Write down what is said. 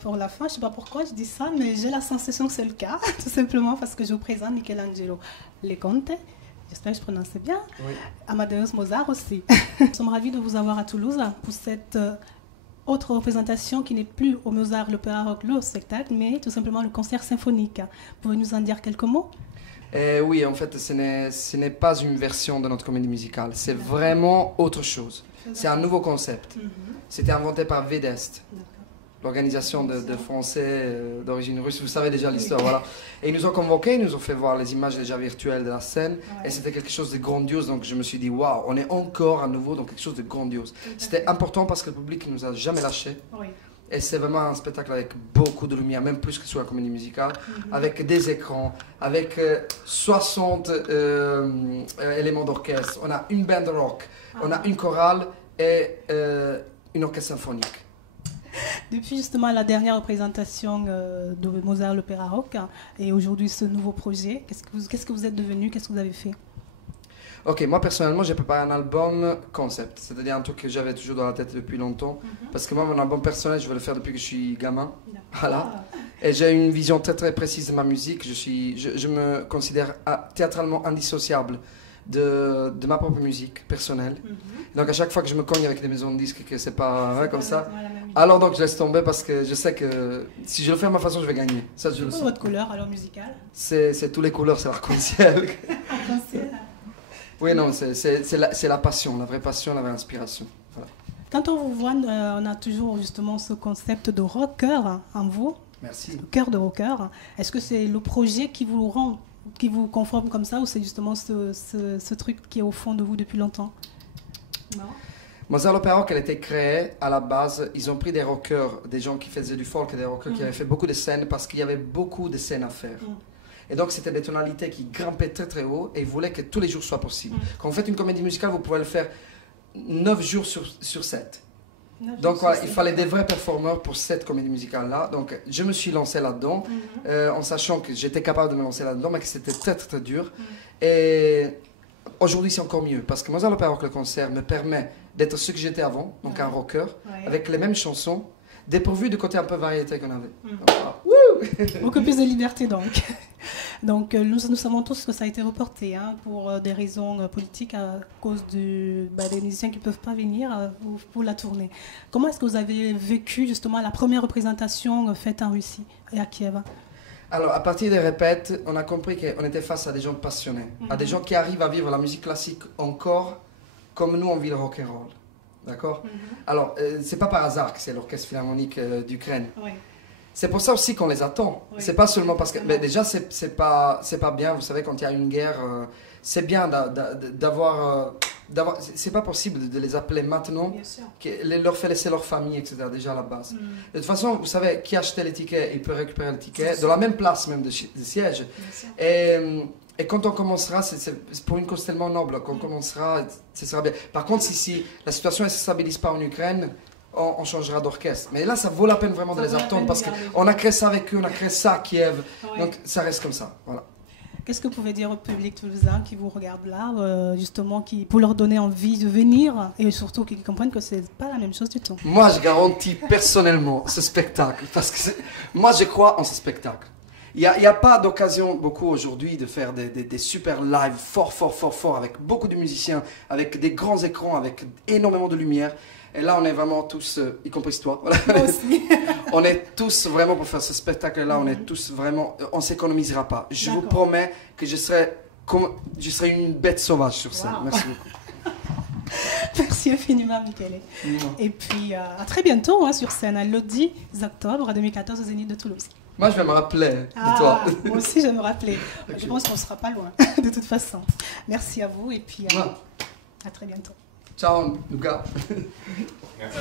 pour la fin. Je ne sais pas pourquoi je dis ça, mais j'ai la sensation que c'est le cas, tout simplement parce que je vous présente Michelangelo Leconte. J'espère que je prononce bien. Oui. Amadeus Mozart aussi. Nous sommes ravis de vous avoir à Toulouse pour cette autre représentation qui n'est plus au Mozart, l'opéra rock, le spectacle, mais tout simplement le concert symphonique. Pouvez-vous nous en dire quelques mots? Oui, en fait, ce n'est pas une version de notre comédie musicale. C'est vraiment autre chose. C'est un nouveau concept. C'était inventé par Vedest, l'organisation de Français d'origine russe. Vous savez déjà l'histoire, voilà. Et ils nous ont convoqués, ils nous ont fait voir les images déjà virtuelles de la scène. Et c'était quelque chose de grandiose. Donc je me suis dit, waouh, on est encore à nouveau dans quelque chose de grandiose. C'était important parce que le public ne nous a jamais lâchés. Et c'est vraiment un spectacle avec beaucoup de lumière, même plus que sur la comédie musicale, avec des écrans, avec 60 éléments d'orchestre. On a une band rock, on a une chorale et une orchestre symphonique. Depuis justement la dernière représentation de Mozart, l'opéra rock, et aujourd'hui ce nouveau projet, qu'est-ce que vous êtes devenu, qu'est-ce que vous avez fait? Ok, moi personnellement j'ai préparé un album concept, c'est-à-dire un truc que j'avais toujours dans la tête depuis longtemps, parce que moi mon album personnel je veux le faire depuis que je suis gamin, voilà. Et j'ai une vision très très précise de ma musique, je me considère théâtralement indissociable de ma propre musique personnelle. Donc à chaque fois que je me cogne avec des maisons de disques que c'est pas comme ça, alors donc je laisse tomber parce que je sais que si je le fais à ma façon je vais gagner. Ça, je le sens. Votre couleur alors musicale? C'est toutes les couleurs, c'est l'arc-en-ciel. Oui, non, c'est la passion, la vraie passion, la vraie inspiration. Voilà. Quand on vous voit, on a toujours justement ce concept de rocker en vous. Merci. Le cœur de rocker. Est-ce que c'est le projet qui vous rend, qui vous conforme comme ça, ou c'est justement ce truc qui est au fond de vous depuis longtemps? Non. Mozart l'opéra rock, elle a été créée à la base. Ils ont pris des rockers, des gens qui faisaient du folk et des rockers qui avaient fait beaucoup de scènes parce qu'il y avait beaucoup de scènes à faire. Et donc, c'était des tonalités qui grimpaient très très haut et ils voulaient que tous les jours soient possibles. Quand vous faites une comédie musicale, vous pouvez le faire 9 jours sur 7. Donc, voilà, il fallait des vrais performeurs pour cette comédie musicale-là. Donc, je me suis lancé là-dedans en sachant que j'étais capable de me lancer là-dedans, mais que c'était très très, très dur. Et aujourd'hui, c'est encore mieux parce que Mozart l'opéra rock, le concert, me permet d'être ce que j'étais avant, donc un rocker, avec les mêmes chansons, dépourvu du côté un peu variété qu'on avait. Donc, voilà. Beaucoup plus de liberté donc. Donc nous savons tous que ça a été reporté pour des raisons politiques à cause des musiciens qui ne peuvent pas venir pour la tournée. Comment est-ce que vous avez vécu justement la première représentation faite en Russie et à Kiev? Alors à partir des répètes, on a compris qu'on était face à des gens passionnés, à des gens qui arrivent à vivre la musique classique encore comme nous on vit le rock and roll. D'accord? Alors c'est pas par hasard que c'est l'orchestre philharmonique d'Ukraine. C'est pour ça aussi qu'on les attend. C'est pas seulement parce que... Mais déjà, c'est pas bien, vous savez, quand il y a une guerre, c'est bien d'avoir... c'est pas possible de les appeler maintenant, leur faire laisser leur famille, etc. déjà à la base. De toute façon, vous savez, qui achetait les tickets, il peut récupérer le ticket, de la même place même de siège. Et quand on commencera, c'est pour une cause tellement noble, quand on commencera, ce sera bien. Par contre, si la situation ne se stabilise pas en Ukraine, on changera d'orchestre. Mais là, ça vaut la peine vraiment de les attendre parce qu'on a créé ça avec eux, on a créé ça à Kiev. Donc, ça reste comme ça. Voilà. Qu'est-ce que vous pouvez dire au public toulousain qui vous regarde là, justement, pour leur donner envie de venir et surtout qu'ils comprennent que c'est pas la même chose du tout? Moi, je garantis personnellement ce spectacle parce que moi, je crois en ce spectacle. Il n'y a pas d'occasion beaucoup aujourd'hui de faire des super lives fort avec beaucoup de musiciens, avec des grands écrans, avec énormément de lumière. Et là, on est vraiment tous, y compris toi, voilà. Moi aussi. On est tous vraiment pour faire ce spectacle-là, on est tous vraiment, on s'économisera pas. Je vous promets que je serai une bête sauvage sur ça. Merci beaucoup. Merci infiniment, Michele. Et puis, à très bientôt sur scène, le 10 octobre 2014 au Zénith de Toulouse. Moi, je vais me rappeler de toi. Moi aussi, je vais me rappeler. Okay. Je pense qu'on ne sera pas loin, de toute façon. Merci à vous et puis à très bientôt. Ciao, Luca. Merci.